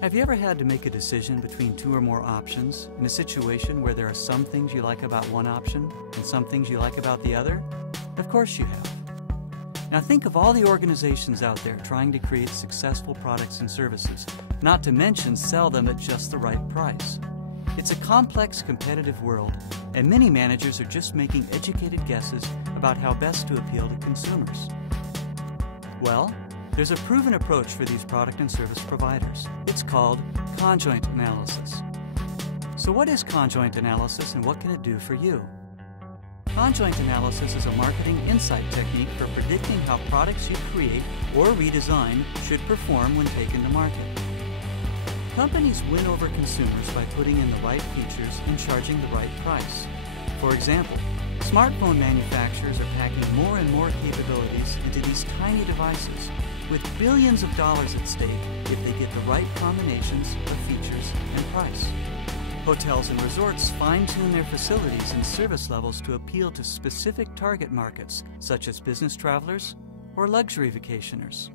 Have you ever had to make a decision between two or more options in a situation where there are some things you like about one option and some things you like about the other? Of course you have. Now think of all the organizations out there trying to create successful products and services, not to mention sell them at just the right price. It's a complex, competitive world, and many managers are just making educated guesses about how best to appeal to consumers. Well, there's a proven approach for these product and service providers. It's called conjoint analysis. So what is conjoint analysis and what can it do for you? Conjoint analysis is a marketing insight technique for predicting how products you create or redesign should perform when taken to market. Companies win over consumers by putting in the right features and charging the right price. For example, smartphone manufacturers are packing more and more capabilities into these tiny devices, with billions of dollars at stake if they get the right combinations of features and price. Hotels and resorts fine-tune their facilities and service levels to appeal to specific target markets, such as business travelers or luxury vacationers.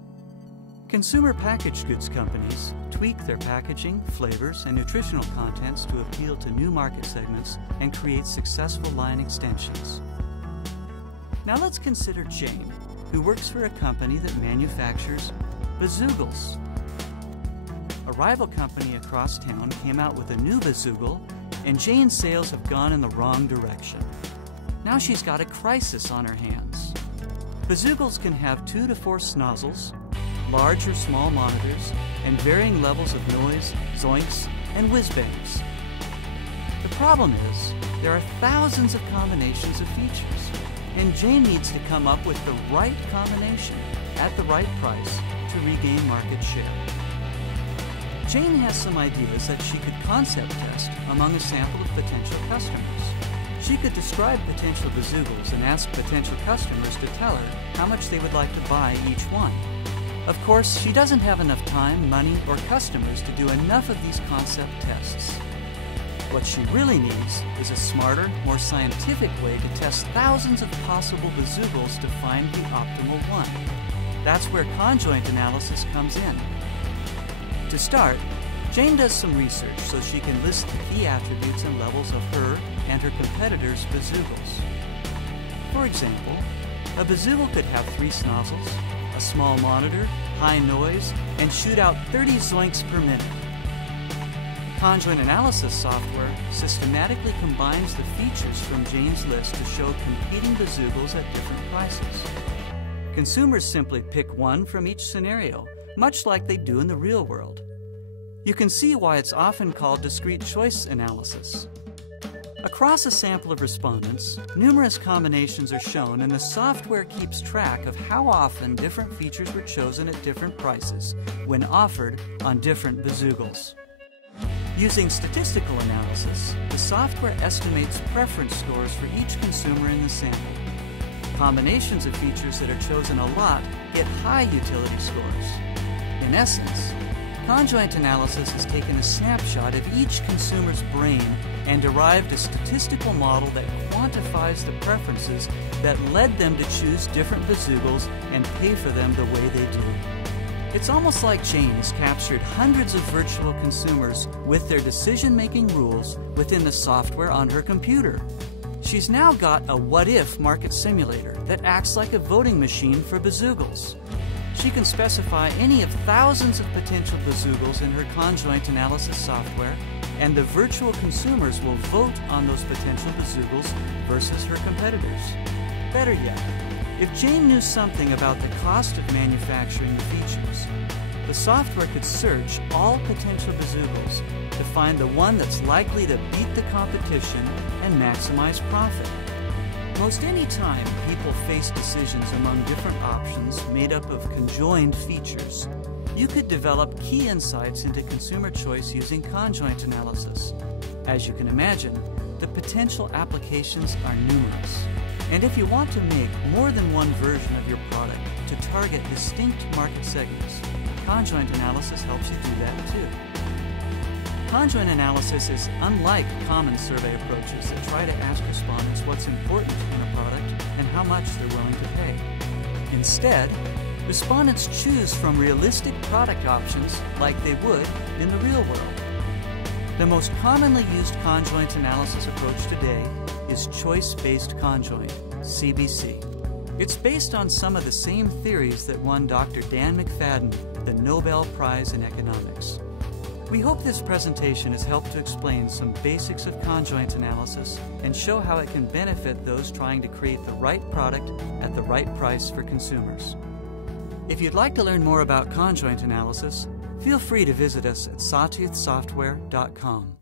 Consumer packaged goods companies tweak their packaging, flavors, and nutritional contents to appeal to new market segments and create successful line extensions. Now let's consider Jane, who works for a company that manufactures bazoogles. A rival company across town came out with a new bazoogle, and Jane's sales have gone in the wrong direction. Now she's got a crisis on her hands. Bazoogles can have 2 to 4 snozzles, large or small monitors, and varying levels of noise, zoinks, and whiz-bangs. The problem is, there are thousands of combinations of features, and Jane needs to come up with the right combination at the right price to regain market share. Jane has some ideas that she could concept test among a sample of potential customers. She could describe potential bazoogles and ask potential customers to tell her how much they would like to buy each one. Of course, she doesn't have enough time, money, or customers to do enough of these concept tests. What she really needs is a smarter, more scientific way to test thousands of possible bazoogles to find the optimal one. That's where conjoint analysis comes in. To start, Jane does some research so she can list the key attributes and levels of her and her competitors' bazoogles. For example, a bazoogle could have 3 snozzles, a small monitor, high noise, and shoot out 30 zoinks per minute. Conjoint analysis software systematically combines the features from Jane's list to show competing bazoogles at different prices. Consumers simply pick one from each scenario, much like they do in the real world. You can see why it's often called discrete choice analysis. Across a sample of respondents, numerous combinations are shown, and the software keeps track of how often different features were chosen at different prices when offered on different bazoogles. Using statistical analysis, the software estimates preference scores for each consumer in the sample. Combinations of features that are chosen a lot get high utility scores. In essence, conjoint analysis has taken a snapshot of each consumer's brain and derived a statistical model that quantifies the preferences that led them to choose different bazoogles and pay for them the way they do. It's almost like Jane has captured hundreds of virtual consumers with their decision-making rules within the software on her computer. She's now got a what-if market simulator that acts like a voting machine for bazoogles. She can specify any of thousands of potential bazoogles in her conjoint analysis software, and the virtual consumers will vote on those potential bazoogles versus her competitors. Better yet, if Jane knew something about the cost of manufacturing the features, the software could search all potential bazoogles to find the one that's likely to beat the competition and maximize profit. Most any time people face decisions among different options made up of conjoined features, you could develop key insights into consumer choice using conjoint analysis. As you can imagine, the potential applications are numerous. And if you want to make more than one version of your product to target distinct market segments, conjoint analysis helps you do that too. Conjoint analysis is unlike common survey approaches that try to ask respondents what's important in a product and how much they're willing to pay. Instead, Respondents choose from realistic product options like they would in the real world. The most commonly used conjoint analysis approach today is choice-based conjoint, CBC. It's based on some of the same theories that won Dr. Dan McFadden the Nobel Prize in Economics. We hope this presentation has helped to explain some basics of conjoint analysis and show how it can benefit those trying to create the right product at the right price for consumers. If you'd like to learn more about conjoint analysis, feel free to visit us at sawtoothsoftware.com.